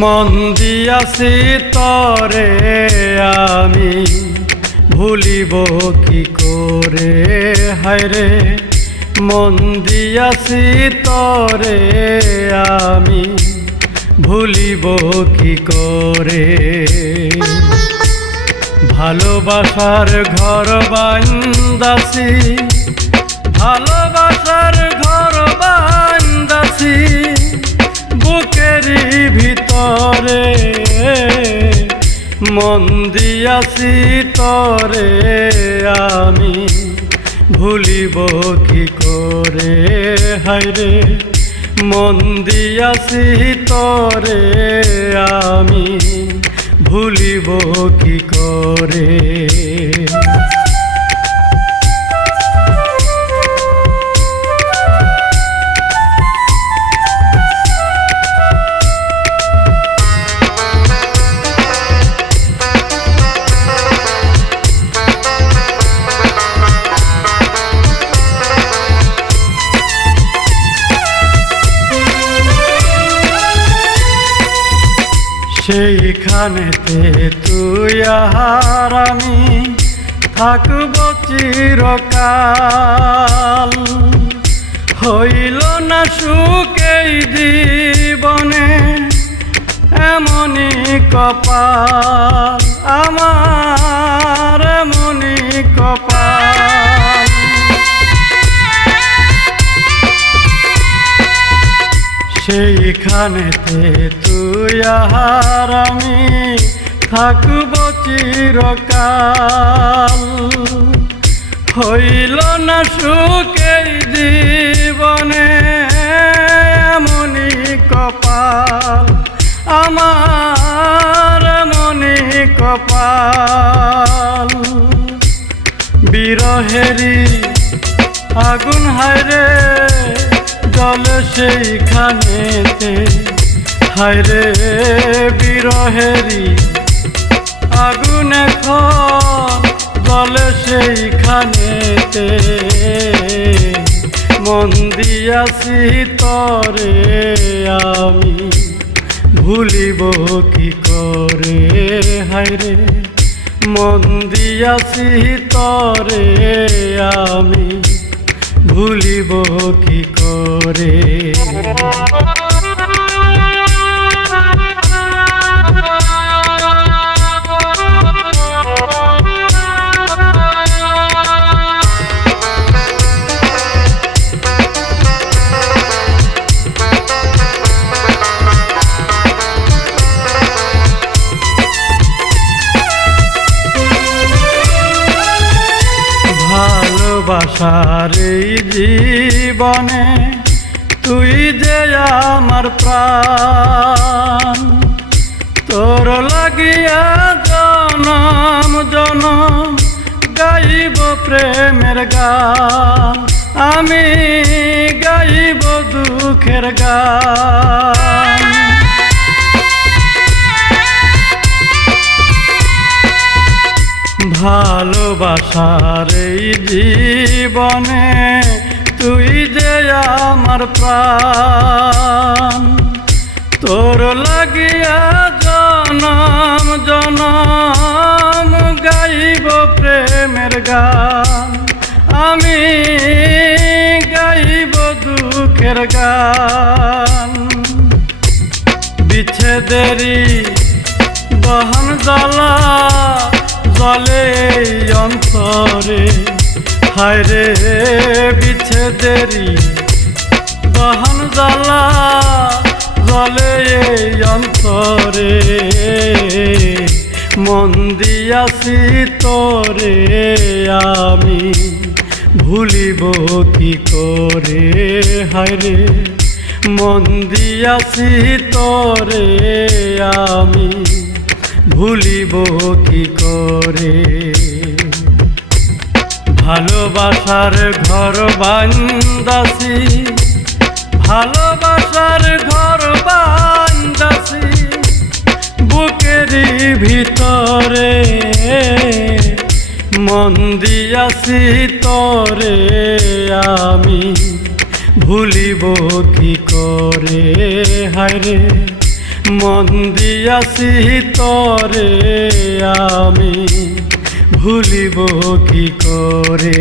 মন দিয়াছি তরে আমি ভুলিব কি করে, হায়রে মন দিয়াছি তরে আমি ভুলিব কি করে। ভালোবাসার ঘর বান্দাছি, ভালোবাসার ঘর বান্দাছি বুকেরই ভিতরে, মন দিয়াছি তরে আমি ভুলিব কি করে, হায়রে মন দিয়াছি তরে আমি ভুলিব কি করে। সেইখানেতে তুই আর আমি থাকব চিরকাল, হইল না সুখেই জীবনে এমনই কপাল আমার, এমনই কপাল। সেইখানেতে তুই আর আমি থাকব চিরকাল, হইল না সুখেই জীবনে এমনই কপাল আমার, এমনই কপাল। বিরহেরি আগুন হায়রে জলে সেইখানেতে, হায়রে বিরহেরি আগুন এখন জলে সেইখানেতে, মন দিয়াছি তরে আমি ভুলিব কি করে, হায়রে মন দিয়াছি তরে আমি ভুলিব কি করে। ভালোবাসার এই জীবনে তুই যে আমার প্রাণ, তোর লাগিয়া জনম জনম গাইব প্রেমের গান, আমি গাইব দুঃখের গান। ভালোবাসার এই জীবনে তুই যে আমার প্রাণ, তোর লাগিয়া জনম জনম গাইব প্রেমের গান, আমি গাইব দুঃখের গান। বিচ্ছেদেরই দহন জ্বালা জলে অন্তরে, হায়রে বিচ্ছেদেরই দহন জ্বালা জলে অন্তরে, মন দিয়াছি তরে আমি ভুলিব কি করে, হায়রে মন দিয়াছি তরে আমি ভুলিব কি করে। ভালোবাসার ঘর বান্দাছি, ভালোবাসার ঘর বান্দাছি বুকেরই ভিতরে, মন দিয়াছি তরে আমি ভুলিব কি করে, হায়রে মন দিয়াছি তরে আমি ভুলিব কি করে।